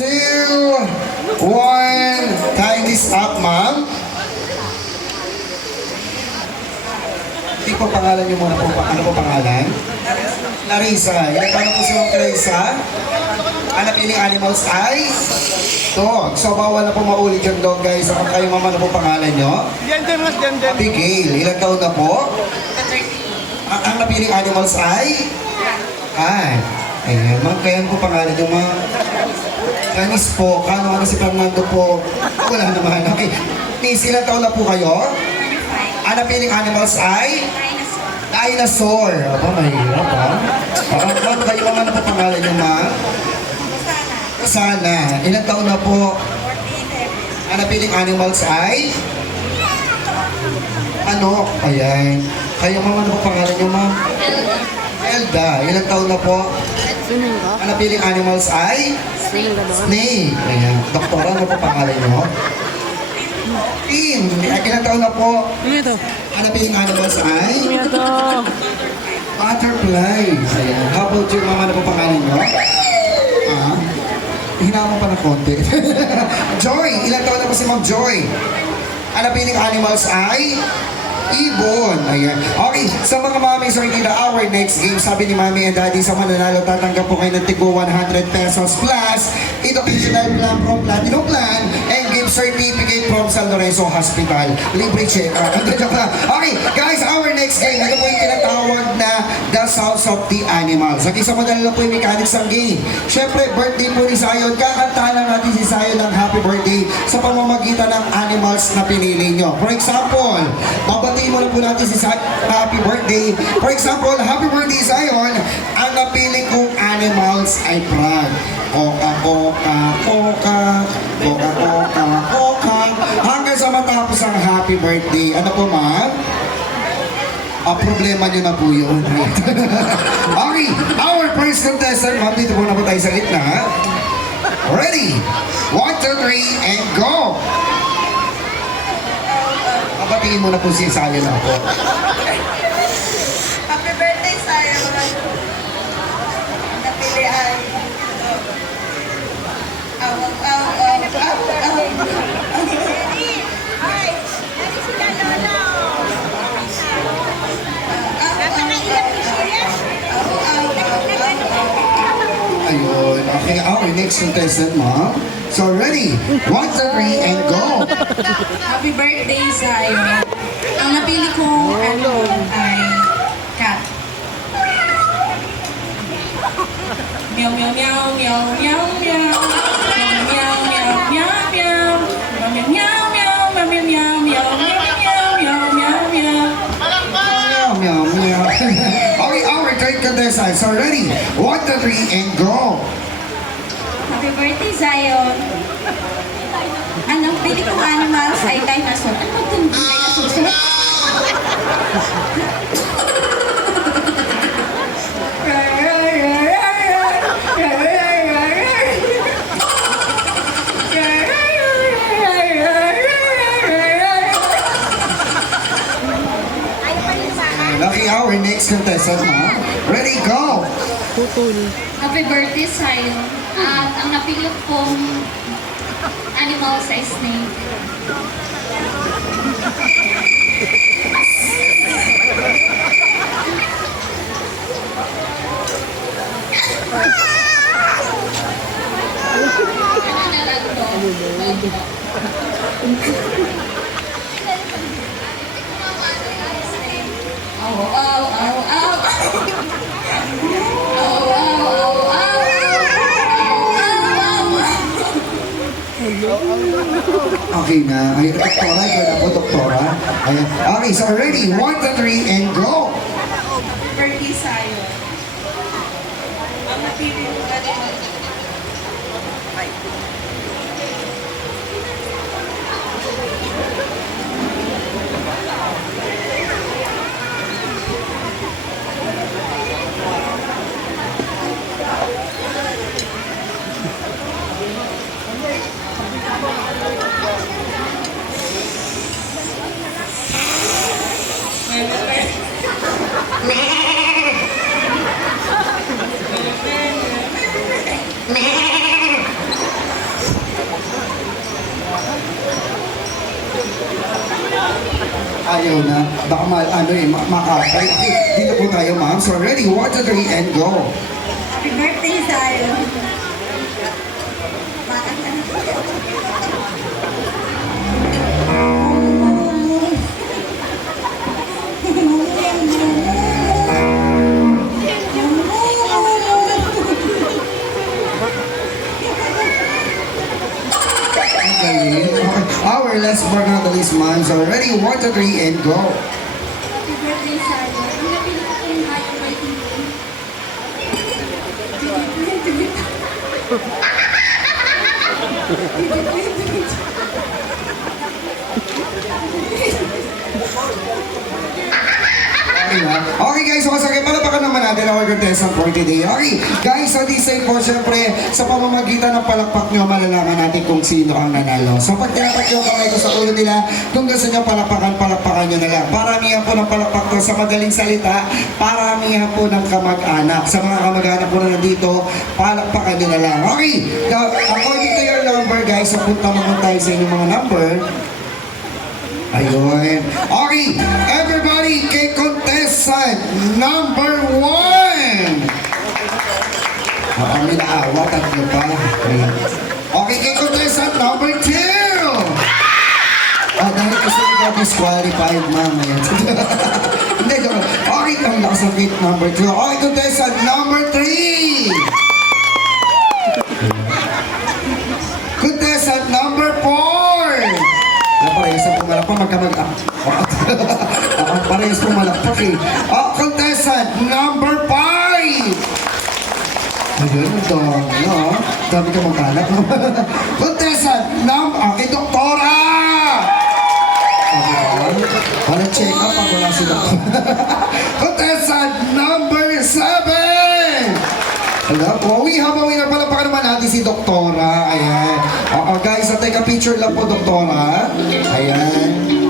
1. Time is up, ma'am. Hindi po pangalan niyo muna po. Ano po pangalan? Larissa. Ilan taon na po si Ma'am Clarissa? Anak piling animals ay dog. So bawal na po maulit yung dog, guys. Kung kayo mama, ano po pangalan niyo? Diyan, mas diyan. Abigail. Ilan taon na po? Ang napiling animals ay? Ayan, ma'am. Kaya po pangalan niyo, ma'am? Kanis po. Ano si Fernando po? Wala naman. Okay. Miss, ilan taon na po kayo? Ang napiling animals ay? Dinosaur. Aba, mahirap ha? Ma'am, kayo ma'am, ano po pangalan niyo, ma'am? Sana. Ilan taon na po? 47. Ang napiling animals ay? Ano? Ayan. Kayo ma'am, ano po pangalan niyo, ma'am? Elda. Ilan taon na po? Ang napiling animals ay? Snake. Ayan. Doktora, ano po pangalan niyo? Tim. Ilan taon na po? Ang napiling animals ay? Butterfly. Ayan. How about you, ma'am? Ano po pangalan niyo? Hinawa mo pa ng konti. Joy! Ilan taon na po si Ma'am Joy? Ang napiling animals ay? Ibon. Ayan. Okay, sa mga mami, so hindi na our next game, sabi ni Mami and Daddy, sa mananalo, tatanggap po kayo ng tigo 100 pesos plus educational plan from Platinum Plan and gift certificate from San Lorenzo Hospital. Libre check. Okay, guys, our next game, ito po yung tinatawag na The Sounds of the Animals. At isa madali lang po yung mechanics ng game. Siyempre, birthday po ni Zion. Kakantahan lang natin si Zion ng happy birthday sa pamamagitan ng animals na pinili nyo. For example, babatiin mo na po natin si Zion, happy birthday. For example, happy birthday Zion, ang napili kong animals ay frog. Oka, oka, oka, oka, oka, oka, hanggang sa matapos ang happy birthday. Ano po, ma'am? Problema nyo na po yun. Okay, our first contestant, ma'am, dito po na po tayo sa gitna. Ready? 1, 2, 3, and go! Papatingin mo na po si Sayo na po. Happy birthday, Sayo. Napili ay... Ayun. Okay, our next contestant, ma'am. So, ready? 1, 2, 3, and go! Happy birthday, Sayo. Ang napili kong animal ay cat. Meow, meow, meow, meow, meow, meow. Meow, meow, meow, meow, meow. Meow, meow, meow, meow, meow, meow, meow, meow, meow, meow, meow. Meow, meow. Okay, our third contestant. So, ready? 1, 2, 3, and go! Happy birthday, Zion. Ang napili kong animals ay dinosaur. Ano ba itong dinosaur? Lucky our next contestant, ma'am. Ready, go! Happy birthday, Zion. At ang napili kong animals ay snake. Ano na lang to? Ow, ow, ow, ow. Ow, ow, ow, ow. Okay na. Ay, doktora, ikaw na po, doktora. Ayan. Okay, so ready? 1, 2, 3, and go! Birthday Sayo. Ang napili mo animal. ayaw na. Baka makapay. Okay, dito po tayo, ma'am. So, ready, 1, 2, 3, and go. Happy birthday sa'yo. Bakit ka na? Ang galing. Okay. Our last but not the least, ma'am. So, ready, 1, 2, 3, and go. Happy birthday sa'yo. Ang napili ko yung ayaw may tingin. Okay, ha? Okay guys, so sige, palapakan naman natin our contestant for today. Okay, guys, so this time po, syempre, sa pamamagitan ng palakpak nyo, malalaman natin kung sino ang nanalo. So pag tinapak nyo kamay ko sa ulo nila, kung gusto nyo palakpakan nyo na lang. Paramihan po ng palakpak to sa madaling salita, paramihan po ng kamag-anak. Sa mga kamag-anak po na nandito, palakpakan nyo na lang. Okay, now, according to your number, guys, so punta naman tayo sa inyong mga number. Ayun. Okay, everybody, kay contestant number 1. May naawa, tatlo pa. Okay, kay contestant number 2. Dahil kasi ikaw disqualified, ma'am. Ayan. Hindi, joke. Okay, ang lakas ng gate number 2. Okay, contestant number 3. Contestant number 4. Parehas ang pumalakpak, magkamag-up. Parehas pumalakpak eh. Contestant number 5! Ayun, ang dami, no? Dami ka magkalak, no? Contestant kay Doktora! Para check up pag wala si Doktora. Contestant number 7! Wala po. Habang pinapalapakan naman natin si Doktora. Ayan. Guys, take a picture lang po, Doktora. Ayan.